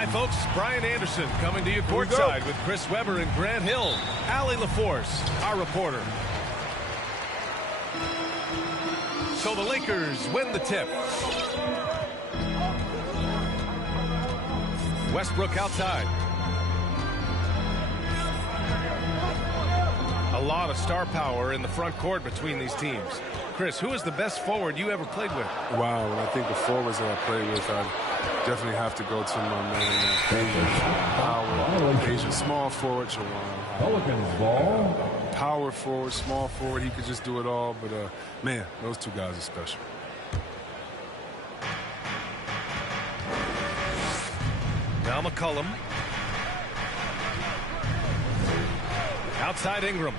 Hi, folks. Brian Anderson coming to you courtside with Chris Webber and Grant Hill. Allie LaForce, our reporter. So the Lakers win the tip. Westbrook outside. A lot of star power in the front court between these teams. Chris, who is the best forward you ever played with? Wow, when I think of forwards that I played with, I definitely have to go to my man, Power, Asian small forward, Jawan. Pelicans ball. Power forward, small forward, he could just do it all. But, man, those two guys are special. Now McCollum. Outside Ingram.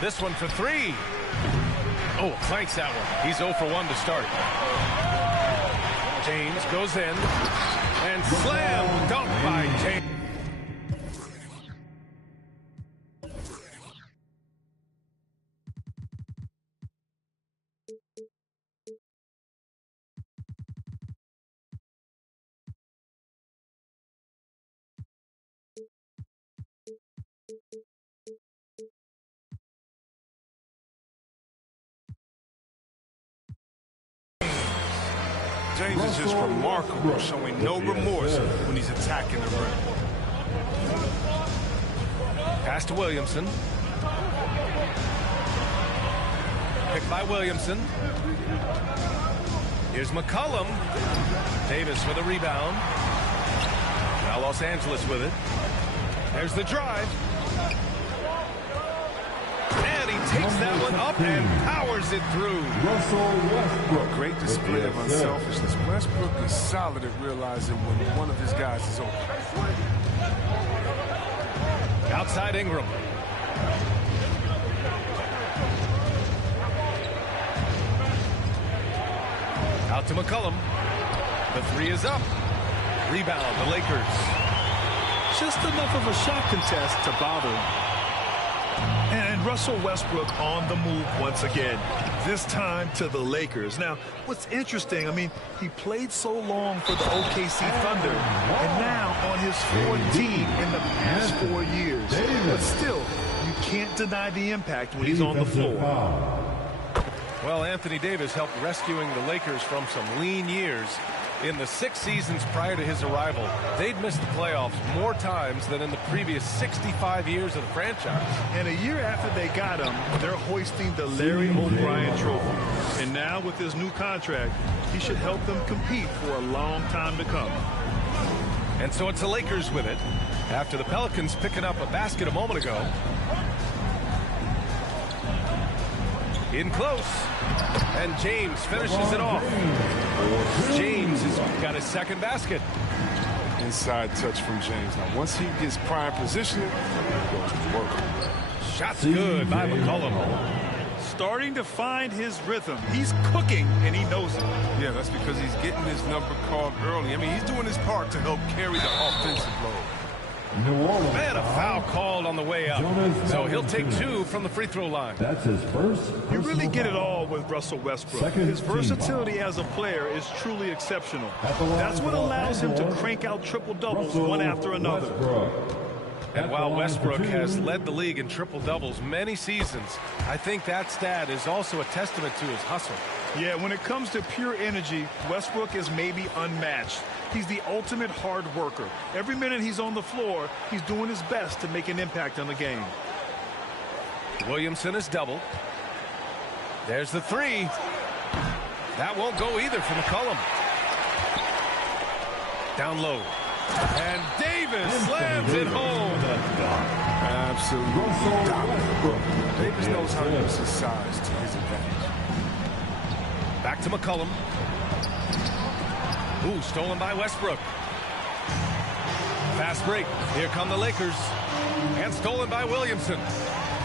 This one for three. Oh, clanks that one. He's 0 for 1 to start. James goes in. And slam dunk by James. James is just remarkable, showing no remorse when he's attacking the rim. Pass to Williamson. Picked by Williamson. Here's McCollum. Davis for the rebound. Now Los Angeles with it. There's the drive. And he takes that one up and powers it through. A great display of unselfishness. Westbrook is solid at realizing when one of his guys is open. Outside Ingram. Out to McCollum. The three is up. Rebound, the Lakers. Just enough of a shot contest to bother him. And Russell Westbrook on the move once again, this time to the Lakers. Now, what's interesting, I mean, he played so long for the OKC Thunder, and now on his fourth team in the past 4 years. But still, you can't deny the impact when he's on the floor. Well, Anthony Davis helped rescuing the Lakers from some lean years. In the 6 seasons prior to his arrival, they'd missed the playoffs more times than in the previous 65 years of the franchise. And a year after they got him, they're hoisting the Larry O'Brien trophy. And now with his new contract, he should help them compete for a long time to come. And so it's the Lakers with it, after the Pelicans picking up a basket a moment ago. In close. And James finishes it off. James has got his second basket. Inside touch from James. Now, once he gets prime positioning, he goes to work. Shot's good by McCollum. Starting to find his rhythm. He's cooking, and he knows it. Yeah, that's because he's getting his number called early. I mean, he's doing his part to help carry the offensive load. Man, a foul called on the way up. So he'll take 2 from the free throw line. That's his first. You really get it all with Russell Westbrook. His versatility as a player is truly exceptional. That's what allows him to crank out triple-doubles one after another. And while Westbrook has led the league in triple-doubles many seasons, I think that stat is also a testament to his hustle. Yeah, when it comes to pure energy, Westbrook is maybe unmatched. He's the ultimate hard worker. Every minute he's on the floor, he's doing his best to make an impact on the game. Williamson is doubled. There's the three. That won't go either for McCollum. Down low. And Davis slams it home. Absolutely. Davis knows how to use his size to his advantage. Back to McCollum. Ooh, stolen by Westbrook. Fast break. Here come the Lakers. And stolen by Williamson.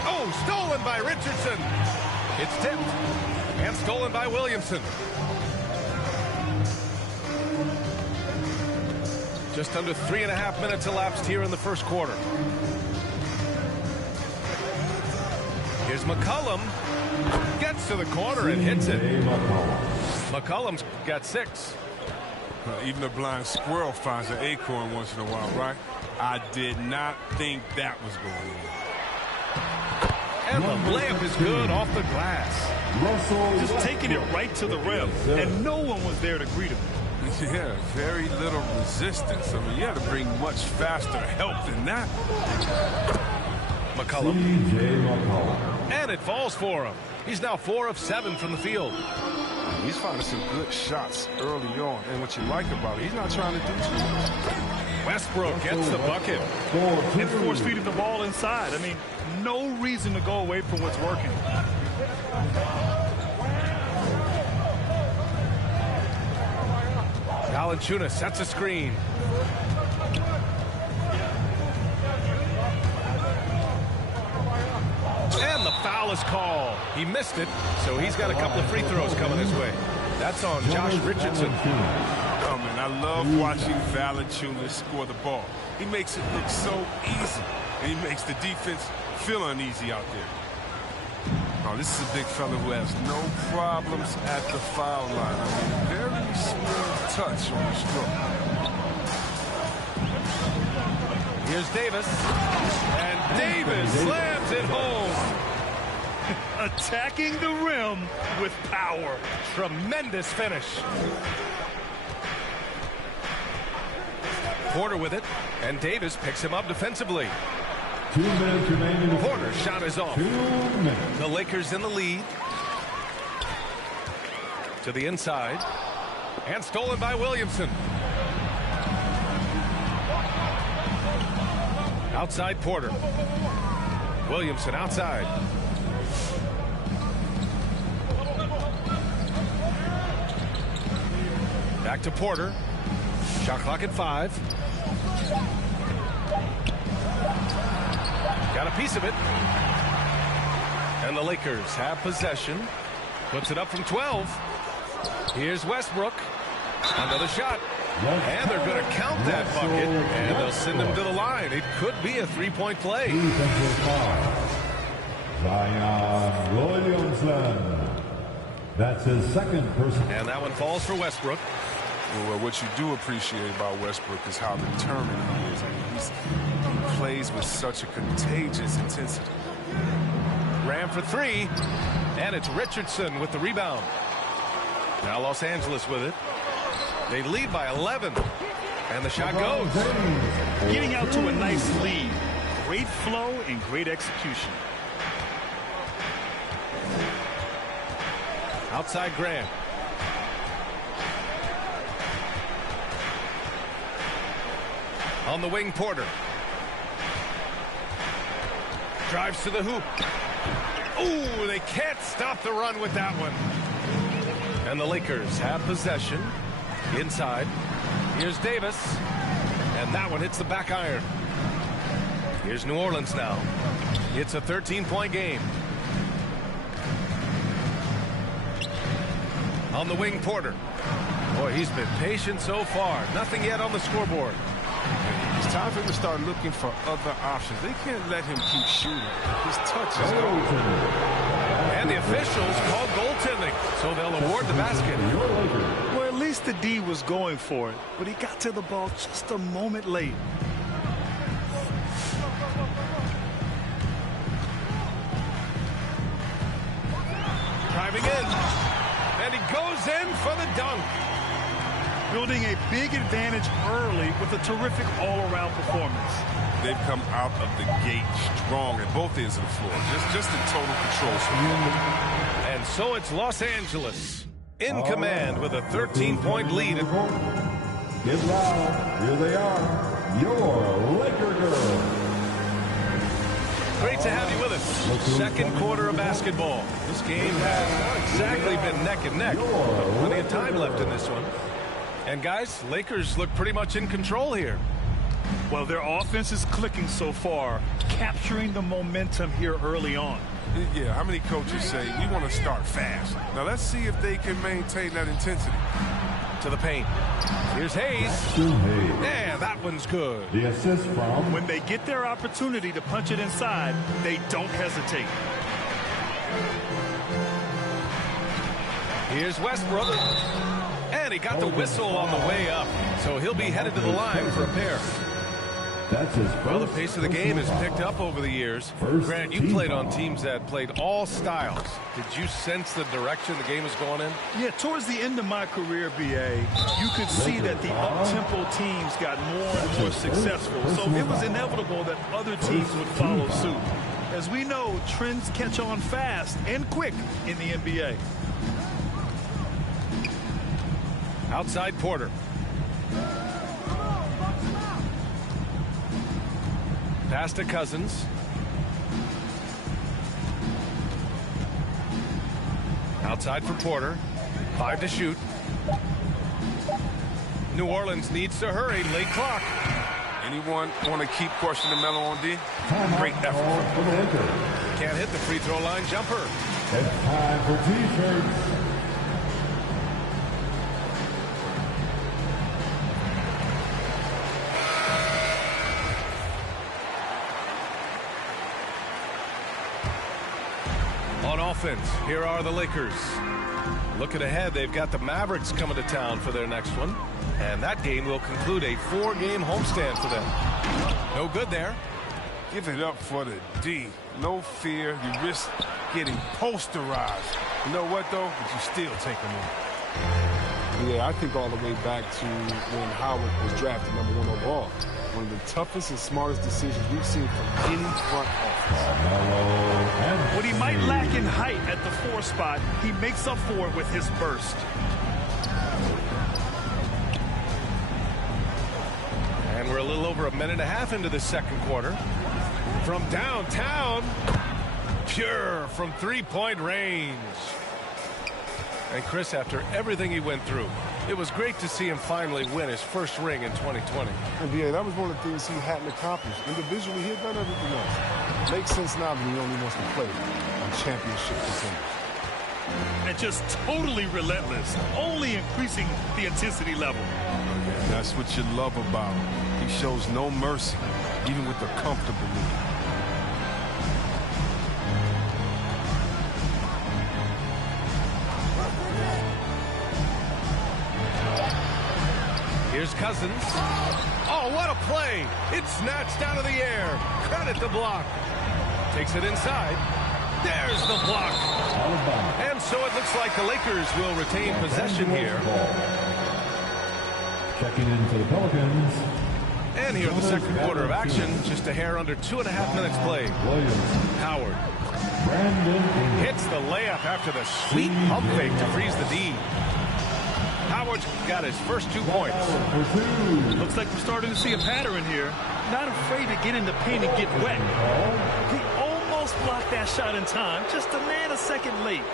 Oh, stolen by Richardson. It's tipped. And stolen by Williamson. Just under 3.5 minutes elapsed here in the first quarter. Here's McCollum. Gets to the corner and hits it. McCollum's got 6. Even a blind squirrel finds an acorn once in a while, right? I did not think that was going on. And the layup is good off the glass. Just taking it right to the rim, and no one was there to greet him. Yeah, very little resistance. I mean, you had to bring much faster help than that. McCollum. McCollum. And it falls for him. He's now 4 of 7 from the field. He's finding some good shots early on. And what you like about it, he's not trying to do too much. Westbrook gets the bucket. And force feeding the ball inside. I mean, no reason to go away from what's working. Valanciunas sets a screen. And the foul is called. He missed it, so he's got a couple of free throws coming his way. That's on Josh Richardson. Oh, man, I love watching Valanciunas score the ball. He makes it look so easy, and he makes the defense feel uneasy out there. Oh, this is a big fella who has no problems at the foul line. I mean, very smooth touch on the stroke. Here's Davis. And Davis slams it home. Attacking the rim with power. Tremendous finish. Porter with it, and Davis picks him up defensively. 2 minutes remaining. Porter's shot is off. 2 minutes. The Lakers in the lead. To the inside. And stolen by Williamson. Outside Porter. Williamson outside. Back to Porter. Shot clock at 5. Got a piece of it. And the Lakers have possession. Puts it up from 12. Here's Westbrook. Another shot. And they're going to count that bucket. And they'll send him to the line. It could be a three-point play. Defensive foul. Zion Williamson. That's his second person. And that one falls for Westbrook. Well, what you do appreciate about Westbrook is how determined he is. I mean, he plays with such a contagious intensity. Ram for 3. And it's Richardson with the rebound. Now Los Angeles with it. They lead by 11. And the shot goes. Getting out to a nice lead. Great flow and great execution. Outside Grant. On the wing, Porter. Drives to the hoop. Ooh, they can't stop the run with that one. And the Lakers have possession. Inside. Here's Davis. And that one hits the back iron. Here's New Orleans now. It's a 13-point game. On the wing, Porter. Boy, he's been patient so far. Nothing yet on the scoreboard. It's time for him to start looking for other options. They can't let him keep shooting. His touch is gone. And the officials called goaltending, so they'll award the basket. Well, at least the D was going for it, but he got to the ball just a moment late. Driving in. And he goes in for the dunk. Building a big advantage early with a terrific all-around performance. They've come out of the gate strong at both ends of the floor. Just in total control. And so it's Los Angeles in command with a 13-point lead. Get loud. Here they are. Your Laker girls. Great to have you with us. Second quarter of basketball. This game has not exactly been neck and neck. Plenty of time left in this one. And guys, Lakers look pretty much in control here. Well, their offense is clicking so far, capturing the momentum here early on. Yeah, how many coaches say, we want to start fast? Now, let's see if they can maintain that intensity. To the paint. Here's Hayes. Yeah, that one's good. The assist from. When they get their opportunity to punch it inside, they don't hesitate. Here's Westbrook. And he got the whistle on the way up, so he'll be headed to the line for a pair. That's his Well, the pace of the game has picked up over the years. Grant, you played on teams that played all styles. Did you sense the direction the game is going in? Yeah, towards the end of my career, BA, you could see that the up-tempo teams got more and more successful. So it was inevitable that other teams would follow suit. As we know, trends catch on fast and quick in the NBA. Outside Porter. Pass to Cousins. Outside for Porter. 5 to shoot. New Orleans needs to hurry. Late clock. Anyone want to keep pushing the Melo on D? Great effort. Can't hit the free throw line jumper. It's time for T-shirts. On offense, here are the Lakers. Looking ahead, they've got the Mavericks coming to town for their next one. And that game will conclude a 4-game homestand for them. No good there. Give it up for the D. No fear. You risk getting posterized. You know what, though? But you still take them in. Yeah, I think all the way back to when Howard was drafted #1 overall. One of the toughest and smartest decisions we've seen from any front office. What he might lack in height at the 4 spot, he makes up for it with his burst. And we're a little over a minute and a half into the second quarter. From downtown, pure from 3-point range. And Chris, after everything he went through, it was great to see him finally win his first ring in 2020. And yeah, that was one of the things he hadn't accomplished. Individually, he had done everything else. Makes sense now that he only wants to play on championship contenders. And just totally relentless, only increasing the intensity level. That's what you love about him. He shows no mercy, even with the comfortable lead. Here's Cousins. Oh, what a play. It's snatched out of the air. Credit the block. Takes it inside. There's the block. And so it looks like the Lakers will retain possession here. Checking in for the Pelicans. And here the second quarter of action. Just a hair under 2.5 minutes played. Howard hits the layup after the sweet pump fake to freeze the D. Howard's got his first 2 points. Looks like we're starting to see a pattern here. Not afraid to get in the paint and get wet. He almost blocked that shot in time. Just a man a second late.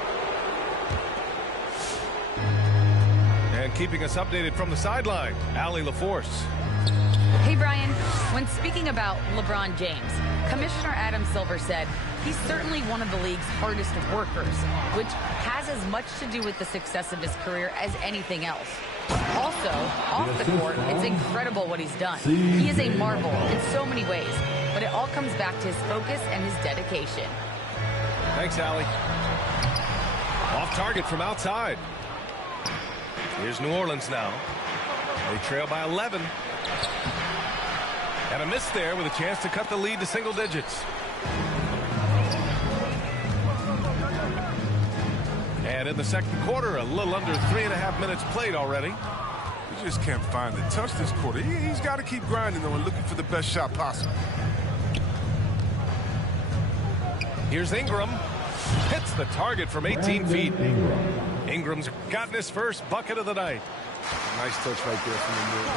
And keeping us updated from the sideline, Allie LaForce. Hey, Brian. When speaking about LeBron James, Commissioner Adam Silver said he's certainly one of the league's hardest workers, which has as much to do with the success of his career as anything else. Also, off the court, it's incredible what he's done. He is a marvel in so many ways, but it all comes back to his focus and his dedication. Thanks, Allie. Off target from outside. Here's New Orleans now. They trail by 11. And a miss there with a chance to cut the lead to single digits. And in the second quarter, a little under 3.5 minutes played already. You just can't find the touch this quarter. He's got to keep grinding, though, and looking for the best shot possible. Here's Ingram. Hits the target from 18 feet. Ingram's gotten his first bucket of the night. Nice touch right there from the middle.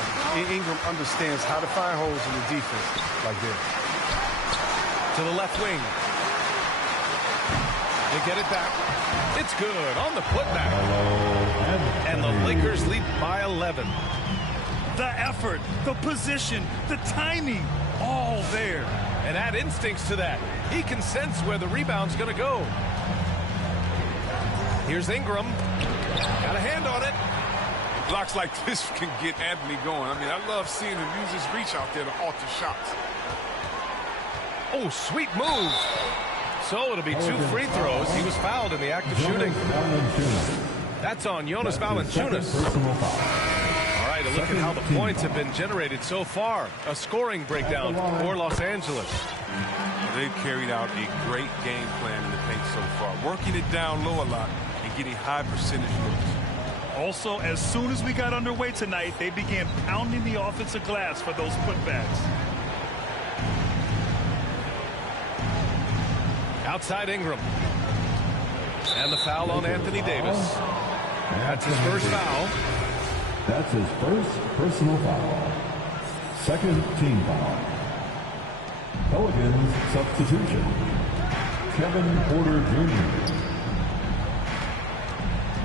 Ingram understands how to find holes in the defense like that. To the left wing. They get it back. It's good on the putback. And the Lakers lead by 11. The effort, the position, the timing, all there. And add instincts to that. He can sense where the rebound's going to go. Here's Ingram. Got a hand on it. Blocks like this can get Anthony going. I mean, I love seeing him use his reach out there to alter shots. Oh, sweet move. So it'll be 2 free throws. He was fouled in the act of shooting. That's on Jonas That's his second Valanciunas. personal foul. All right, a look at how the points have been generated so far. A scoring breakdown for Los Angeles. They've carried out a great game plan in the paint so far, working it down low a lot and getting high percentage looks. Also, as soon as we got underway tonight, they began pounding the offensive glass for those putbacks. Outside Ingram. And the foul on Anthony Davis. That's his first foul. That's his first personal foul. Second team foul. Pelicans substitution. Kevin Porter Jr.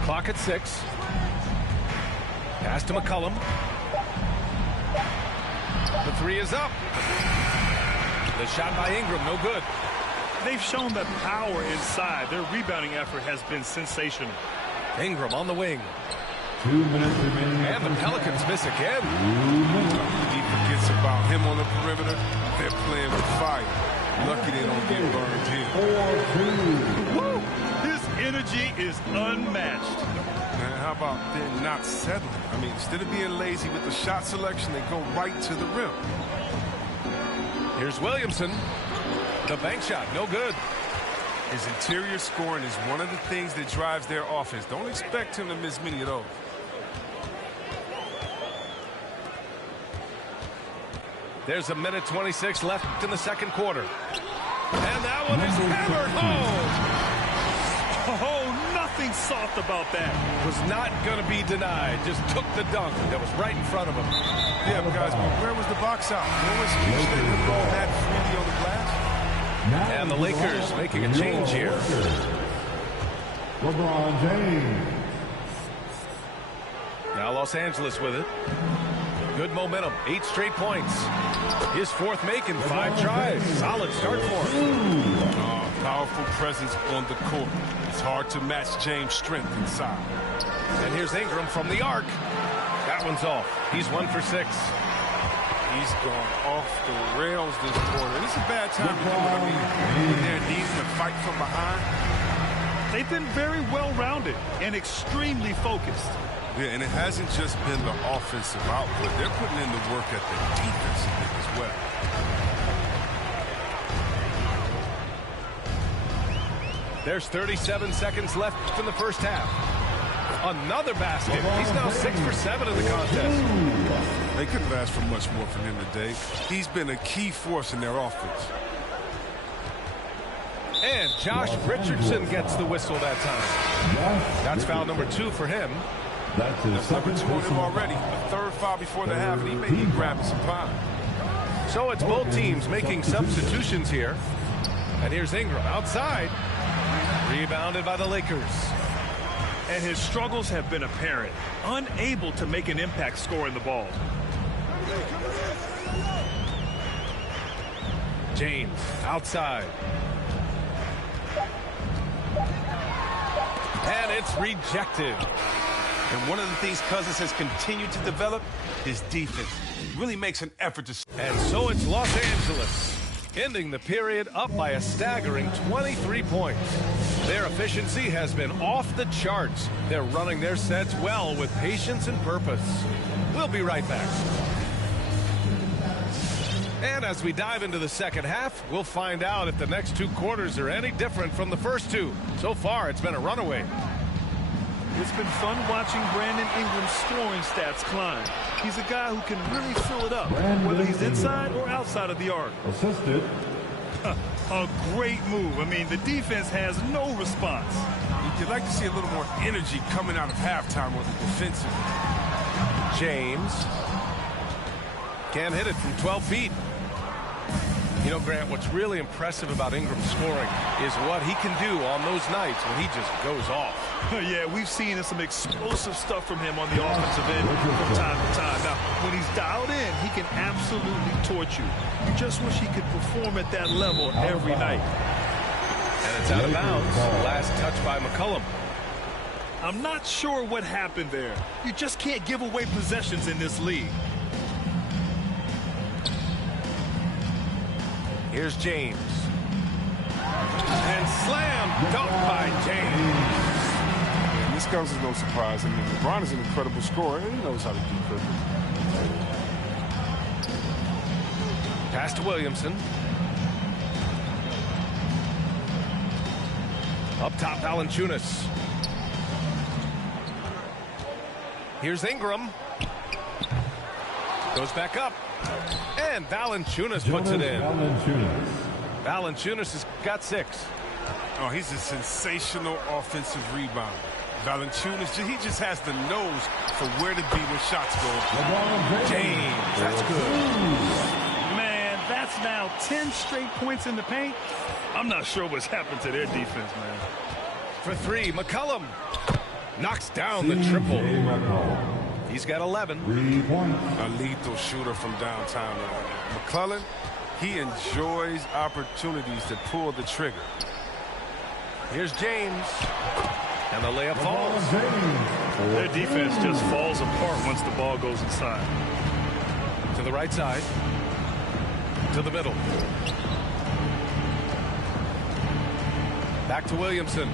Clock at 6. Pass to McCollum. The three is up. The shot by Ingram, no good. They've shown that power inside. Their rebounding effort has been sensational. Ingram on the wing. 2 minutes remaining. And the Pelicans miss again. He forgets about him on the perimeter. They're playing with fire. Lucky they don't get burned here. 4-2. Woo! His energy is unmatched. Man, how about them not settling? I mean, instead of being lazy with the shot selection, they go right to the rim. Here's Williamson. The bank shot, no good. His interior scoring is one of the things that drives their offense. Don't expect him to miss many of those. There's a minute 26 left in the second quarter. And that one is hammered home. Oh, nothing soft about that. Was not going to be denied. Just took the dunk that was right in front of him. Yeah, but guys, but where was the box out? No excuse they could roll that freely on the glass. And the Lakers making a change here. LeBron James. Now Los Angeles with it. Good momentum. 8 straight points. His fourth make in 5 tries. Solid start for him. Powerful presence on the court. It's hard to match James' strength inside. And here's Ingram from the arc. That one's off. He's 1 for 6. He's gone off the rails this quarter. It's a bad time to do it. I mean, when they're needing to fight from behind. They've been very well-rounded and extremely focused. Yeah, and it hasn't just been the offensive output. They're putting in the work at the defensive end as well. There's 37 seconds left in the first half. Another basket. He's now 6 for 7 in the contest. They couldn't have asked for much more from him today. He's been a key force in their offense. And Josh Richardson gets the whistle that time. That's foul number 2 for him. That's his Number second 2 on him personal already. The third foul before the half, and he may be grabbing some pie. So it's both teams making substitutions here. And here's Ingram outside. Rebounded by the Lakers. And his struggles have been apparent. Unable to make an impact scoring the ball. James outside. And it's rejected. And one of the things Cousins has continued to develop is defense. He really makes an effort to... And so it's Los Angeles, ending the period up by a staggering 23 points. Their efficiency has been off the charts. They're running their sets well with patience and purpose. We'll be right back. And as we dive into the second half, we'll find out if the next 2 quarters are any different from the first 2. So far, it's been a runaway. It's been fun watching Brandon Ingram's scoring stats climb. He's a guy who can really fill it up, whether he's inside or outside of the arc. Assisted. A great move. I mean, the defense has no response. You'd like to see a little more energy coming out of halftime on the defensive. James can't hit it from 12 feet. You know, Grant, what's really impressive about Ingram's scoring is what he can do on those nights when he just goes off. Yeah, we've seen some explosive stuff from him on the offensive end from time to time. Now, when he's dialed in, he can absolutely torch you. You just wish he could perform at that level every night. And it's out of bounds. Last touch by McCollum. I'm not sure what happened there. You just can't give away possessions in this league. Here's James. And slam dunk by James. This this comes as no surprise. I mean, LeBron is an incredible scorer, and he knows how to do cricket. Pass to Williamson. Up top, Valanciunas. Here's Ingram. Goes back up. And Valanciunas puts it in. Valanciunas has got 6. Oh, he's a sensational offensive rebounder. Valanciunas, he just has the nose for where to be when shots go. James, that's good. Man, that's now 10 straight points in the paint. I'm not sure what's happened to their defense, man. For 3, McCollum knocks down the triple. He's got 11. 3 points. A lethal shooter from downtown. McClellan, he enjoys opportunities to pull the trigger. Here's James. And the layup falls. Their defense just falls apart once the ball goes inside. To the right side. To the middle. Back to Williamson.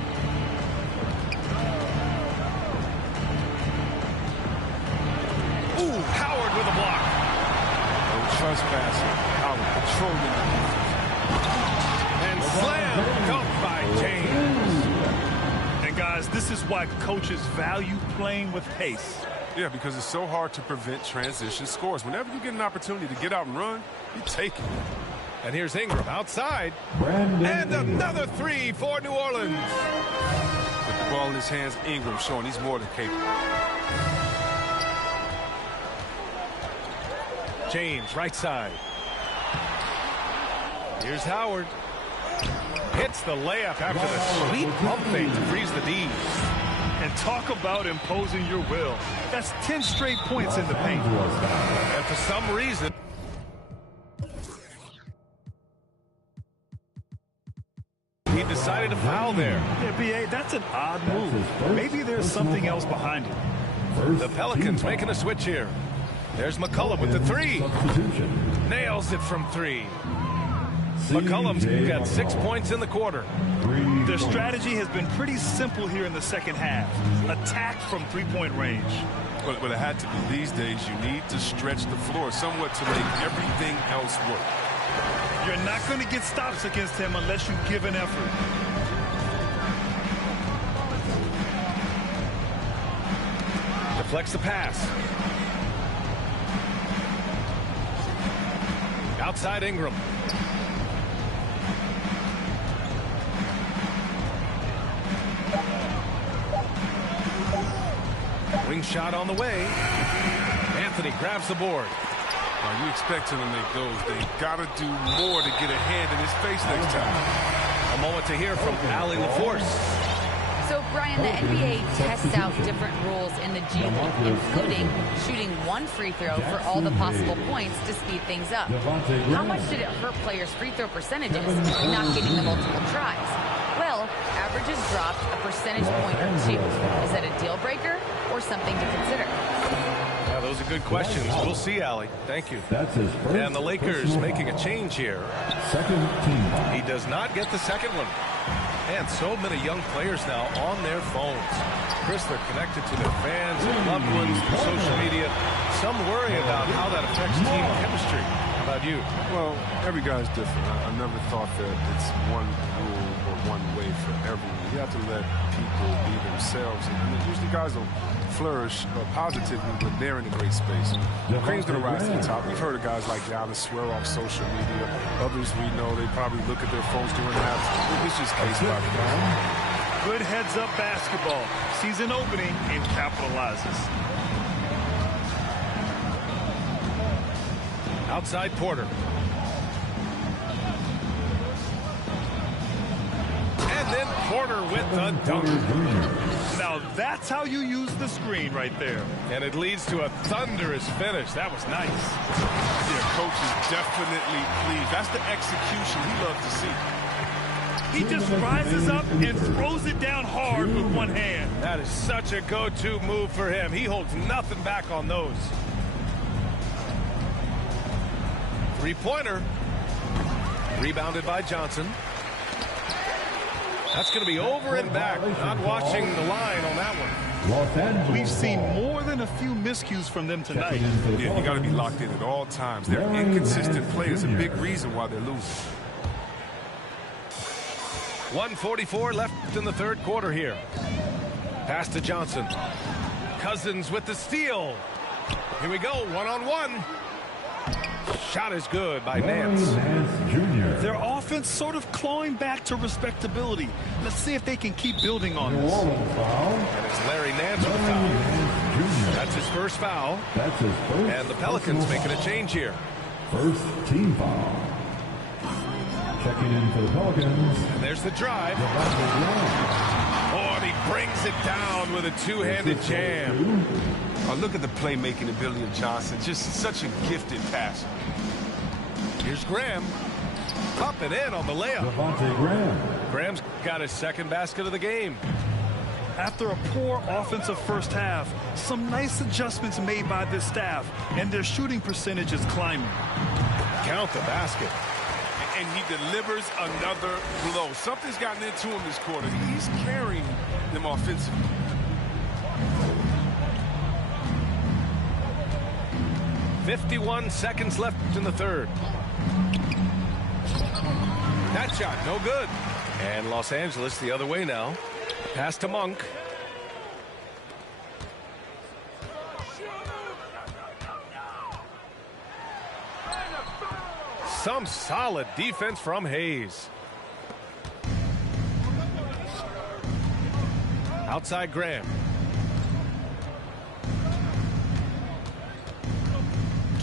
Ooh, Howard with a block. No trespassing. Howard controlling the defense. And slam dunked by James. And guys, this is why coaches value playing with pace. Yeah, because it's so hard to prevent transition scores. Whenever you get an opportunity to get out and run, you take it. And here's Ingram outside. Brandon And Ingram. another 3 for New Orleans. With the ball in his hands, Ingram showing he's more than capable. James, right side. Here's Howard. Hits the layup after the sweet pump fake to freeze the D. And talk about imposing your will. That's 10 straight points in the paint. And for some reason, he decided to foul there. Yeah, B.A., that's an odd move. Maybe there's something else behind it. The Pelicans making a switch here. There's McCollum with the 3. Substitution. Nails it from 3. McCollum's got 6 points in the quarter. Their strategy has been pretty simple here in the second half. Attack from three-point range. But it had to be these days. You need to stretch the floor somewhat to make everything else work. You're not going to get stops against him unless you give an effort. Deflects the pass. Outside Ingram. Wing shot on the way. Anthony grabs the board. You expect him to make those. They got to do more to get a hand in his face next time. A moment to hear from Ali LaForce. So, Brian, the NBA tests out different rules in the G League, including shooting 1 free throw for all the possible points to speed things up. How much did it hurt players' free throw percentages not getting the multiple tries? Well, averages dropped a percentage point or 2. Is that a deal breaker or something to consider? Yeah, those are good questions. We'll see, Ali. Thank you. That's his first And the Lakers personal making a change here. second team. He does not get the second one. And so many young players now on their phones. Chris, they're connected to their fans and loved ones through social media. Some worry about how that affects team chemistry. How about you? Well, every guy's different. I never thought that it's one rule or one way for everyone. You have to let people be themselves. And usually guys will flourish positively when they're in a great space. Cream's going to rise to the top. We've heard of guys like Giannis swear off social media. Others we know, they probably look at their phones during halftime. It's just case by case. Good heads-up basketball. Season opening and capitalizes. Outside Porter. And then Porter with the dunk. Now that's how you use the screen right there. And it leads to a thunderous finish. That was nice. Yeah, coach is definitely pleased. That's the execution he loves to see. He just rises up and throws it down hard with one hand. That is such a go-to move for him. He holds nothing back on those. Three-pointer. Rebounded by Johnson. That's going to be over and back. Not watching the line on that one. Los Angeles. We've seen more than a few miscues from them tonight. Yeah, you got to be locked in at all times. Their inconsistent play is a big reason why they're losing. 1:44 left in the third quarter here. Pass to Johnson. Cousins with the steal. Here we go, one-on-one. Shot is good by Nance. Jr. Their offense sort of clawing back to respectability. Let's see if they can keep building on New this. Orleans foul. And it's Larry Nance with the foul. Jr. That's his first foul. That's his first. And the Pelicans making a change here. First team foul. Checking in for the Pelicans. And there's the drive. Oh, and he brings it down with a two-handed jam. Look at the playmaking ability of Johnson. Just such a gifted passer. Here's Graham. Up and in on the layup. Devontae Graham. Graham's got his second basket of the game. After a poor offensive first half, some nice adjustments made by this staff, and their shooting percentage is climbing. Count the basket. And he delivers another blow. Something's gotten into him this quarter. He's carrying them offensively. .51 seconds left in the third. That shot, no good. And Los Angeles the other way now. Pass to Monk. Some solid defense from Hayes. Outside Graham.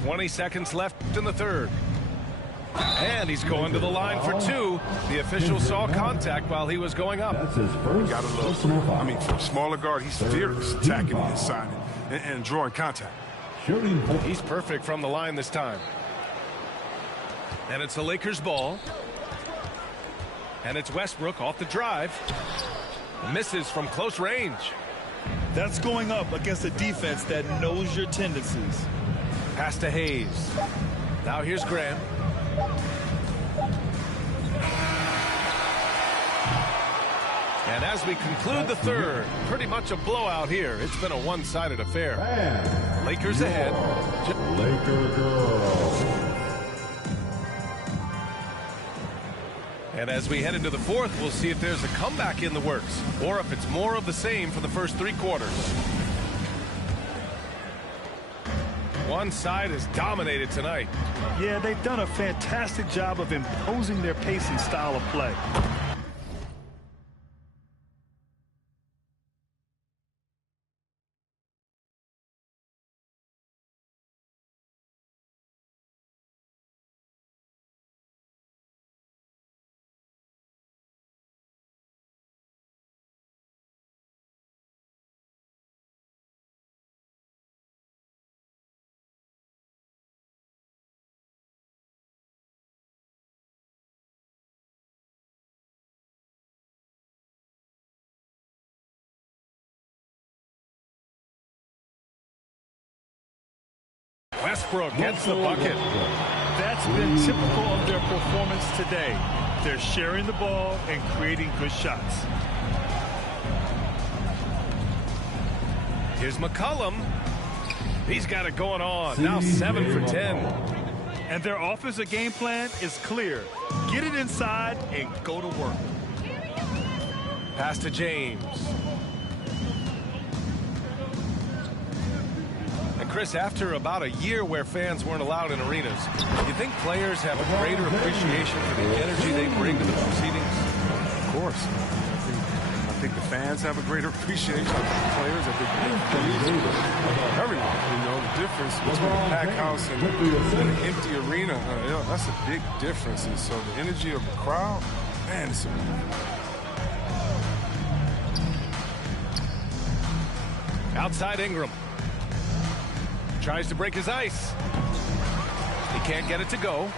20 seconds left in the third. And he's going to the line for two. The official saw contact while he was going up. That's his first. Got a little. I mean, for a smaller guard, he's fearless, attacking the inside and drawing contact. Shooting. He's perfect from the line this time. And it's the Lakers' ball. And it's Westbrook off the drive. Misses from close range. That's going up against a defense that knows your tendencies. Pass to Hayes. Now here's Graham. And as we conclude the third, pretty much a blowout here. It's been a one-sided affair. And Lakers ahead. Laker girls. And as we head into the fourth, we'll see if there's a comeback in the works or if it's more of the same for the first three quarters. One side has dominated tonight. Yeah, they've done a fantastic job of imposing their pace and style of play. Westbrook gets the bucket. That's been typical of their performance today. They're sharing the ball and creating good shots. Here's McCollum. He's got it going on. Now 7 for 10. And their offensive game plan is clear. Get it inside and go to work. Pass to James. Chris, after about a year where fans weren't allowed in arenas, do you think players have a greater appreciation for the energy they bring to the proceedings? Of course. I think the fans have a greater appreciation for the players. I think everyone. You know, the difference between a packed house and an empty arena, that's a big difference. And so the energy of the crowd, man, it's amazing. Outside Ingram. Tries to break his ice. He can't get it to go.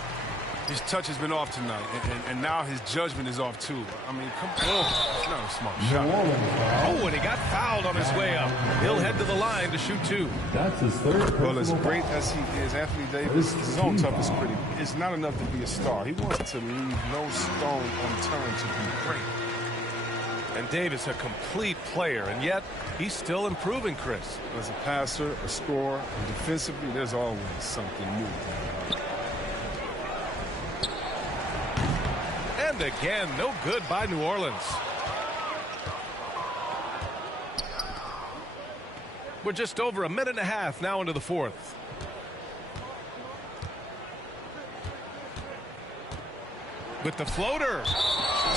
His touch has been off tonight, and now his judgment is off too. I mean, come on. It's not a smart shot. Oh, and he got fouled on his way up. He'll head to the line to shoot two. That's his third. Well, as great as he is, Anthony Davis, his own tough is pretty. It's not enough to be a star. He wants to leave no stone unturned to be great. And Davis, a complete player, and yet he's still improving, Chris. As a passer, a scorer, and defensively, there's always something new. And again, no good by New Orleans. We're just over a minute and a half now into the fourth. With the floater.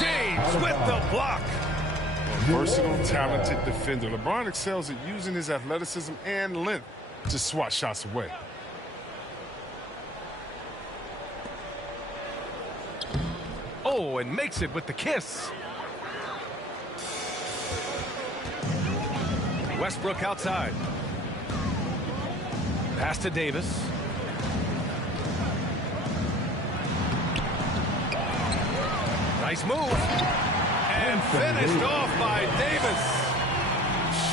James with the block. A versatile, talented defender. LeBron excels at using his athleticism and length to swat shots away. Oh, and makes it with the kiss. Westbrook outside. Pass to Davis. Nice move. And finished off by Davis.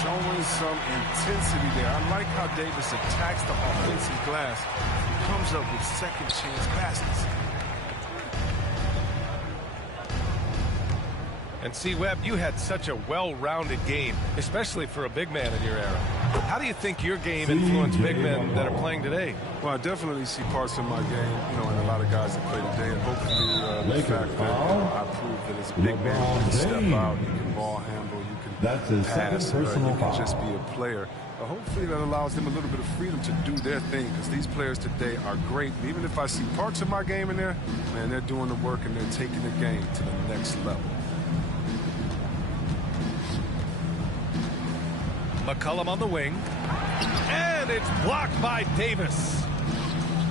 Showing some intensity there. I like how Davis attacks the offensive glass. Comes up with second chance baskets. And see, Webb, you had such a well-rounded game, especially for a big man in your era. How do you think your game influenced big men that are playing today? Well, I definitely see parts of my game, in a lot of guys that play today, and hopefully the fact that I proved that as a big man, you can step out, you can ball handle, you can pass, you can just be a player. Hopefully that allows them a little bit of freedom to do their thing, because these players today are great. And even if I see parts of my game in there, man, they're doing the work and they're taking the game to the next level. McCollum on the wing. And it's blocked by Davis.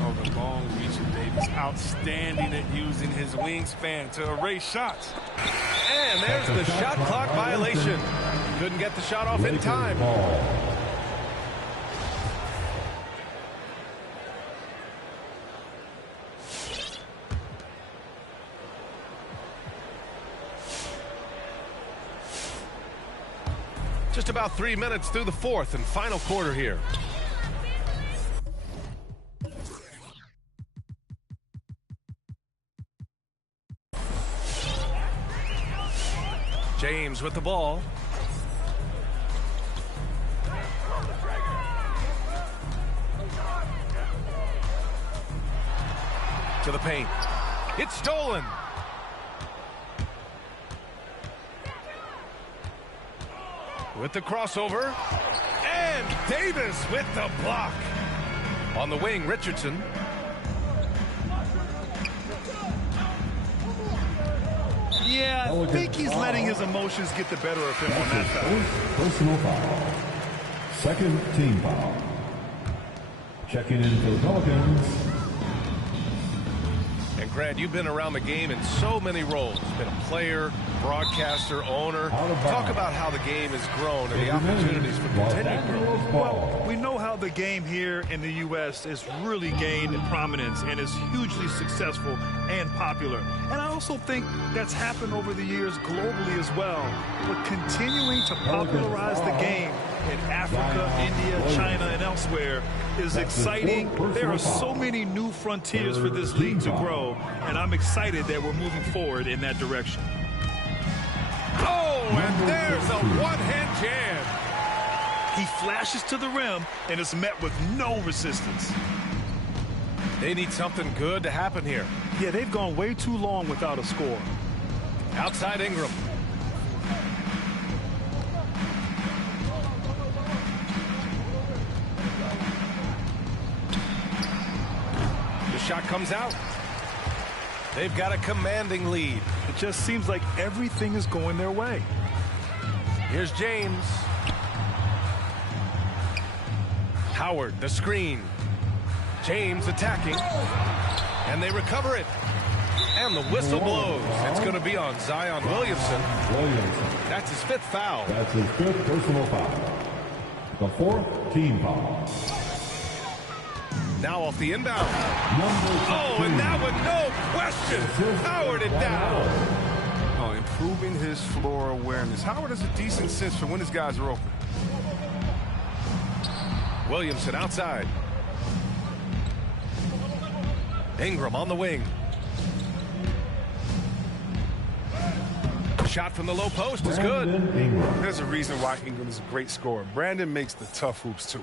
Oh, the long reach of Davis. Outstanding at using his wingspan to erase shots. And there's the shot clock violation. Couldn't get the shot off in time. Just about 3 minutes through the fourth and final quarter here. James with the ball. To the paint. It's stolen. With the crossover. And Davis with the block. On the wing, Richardson. Yeah, I think he's letting his emotions get the better of him on that side. Personal foul. Second team foul. Checking in for the Pelicans. And Grant, you've been around the game in so many roles. Been a player, broadcaster, owner. Talk about how the game has grown and the opportunities for continued growth. Well, we know how the game here in the U.S. has really gained in prominence and is hugely successful and popular. And I also think that's happened over the years globally as well. But continuing to popularize the game in Africa, India, China, and elsewhere is exciting. There are so many new frontiers for this league to grow, and I'm excited that we're moving forward in that direction. Oh, and there's a one-hand jam. He flashes to the rim and is met with no resistance. They need something good to happen here. Yeah, they've gone way too long without a score. Outside Ingram. The shot comes out. They've got a commanding lead. It just seems like everything is going their way. Here's James. Howard, the screen. James attacking. And they recover it. And the whistle blows. It's going to be on Zion Williamson. That's his fifth foul. That's his fifth personal foul. The fourth team foul. Now off the inbound. Oh, and that one, no question. Howard it down. Oh, improving his floor awareness. Howard has a decent sense for when his guys are open. Williamson outside. Ingram on the wing. Shot from the low post is good. There's a reason why Ingram is a great scorer. Brandon makes the tough hoops, too.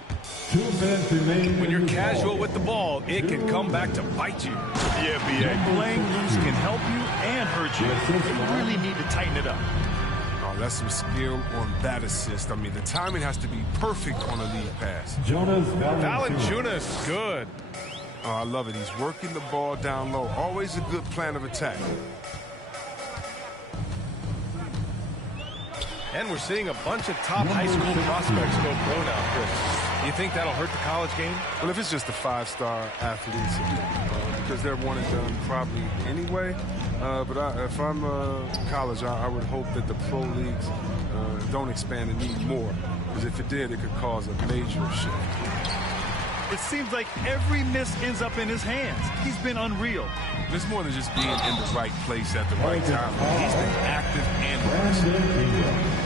2 minutes remain. When you're casual with the ball, it can come back to bite you. Yeah, B.A. Playing loose can help you and hurt you. You really need to tighten it up. Oh, that's some skill on that assist. I mean, the timing has to be perfect on a lead pass. Jonas Valanciunas, good. Oh, I love it. He's working the ball down low. Always a good plan of attack. And we're seeing a bunch of top high school prospects go pro now, Chris. Do you think that'll hurt the college game? Well, if it's just the 5-star athletes, because they're one and done probably anyway. But if I'm college, I would hope that the pro leagues don't expand and need more. Because if it did, it could cause a major shift. It seems like every miss ends up in his hands. He's been unreal. It's more than just being in the right place at the right time. He's been active and aggressive.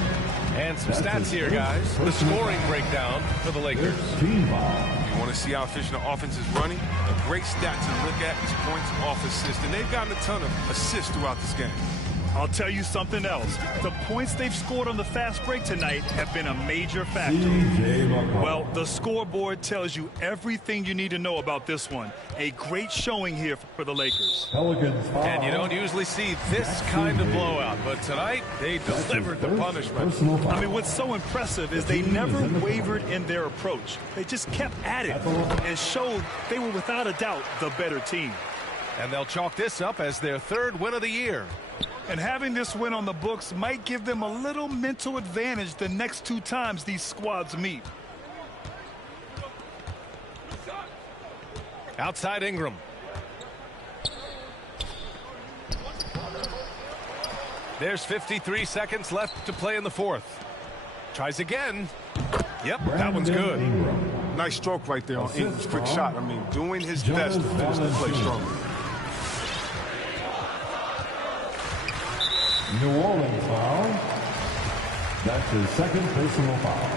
And some stats here, guys. The scoring breakdown for the Lakers. Team foul. You want to see how efficient the offense is running? A great stat to look at is points off assists. And they've gotten a ton of assists throughout this game. I'll tell you something else. The points they've scored on the fast break tonight have been a major factor. Well, the scoreboard tells you everything you need to know about this one. A great showing here for the Lakers. Pelicans foul. And you don't usually see this kind of blowout, but tonight they delivered the punishment. I mean, what's so impressive is they never wavered in their approach. They just kept at it and showed they were without a doubt the better team. And they'll chalk this up as their 3rd win of the year. And having this win on the books might give them a little mental advantage the next 2 times these squads meet. Outside Ingram. There's 53 seconds left to play in the 4th. Tries again. Yep, that one's good. Nice stroke right there on Ingram's quick shot. I mean, doing his best to finish the play stronger. New Orleans foul. That's his 2nd personal foul.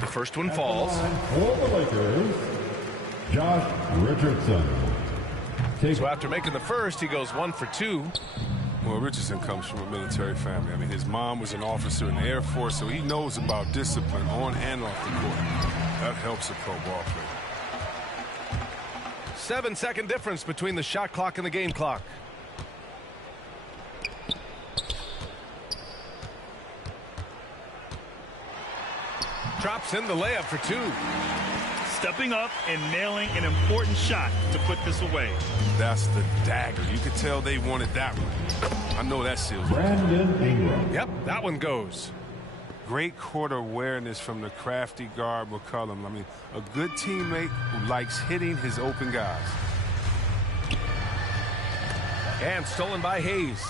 The first one falls. For the Lakers, Josh Richardson. So after making the first, he goes 1 for 2. Well, Richardson comes from a military family. I mean, his mom was an officer in the Air Force, so he knows about discipline on and off the court. That helps a pro ball player. 7-second difference between the shot clock and the game clock. Drops in the layup for 2. Stepping up and nailing an important shot to put this away. That's the dagger. You could tell they wanted that one. I know that seals it. Brandon Ingram. Yep, that one goes. Great court awareness from the crafty guard McCollum. I mean, a good teammate who likes hitting his open guys. And stolen by Hayes.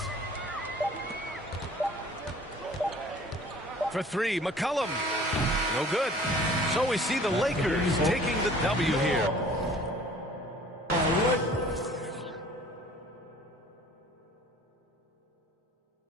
For 3, McCollum. No good. So we see the Lakers taking the W here.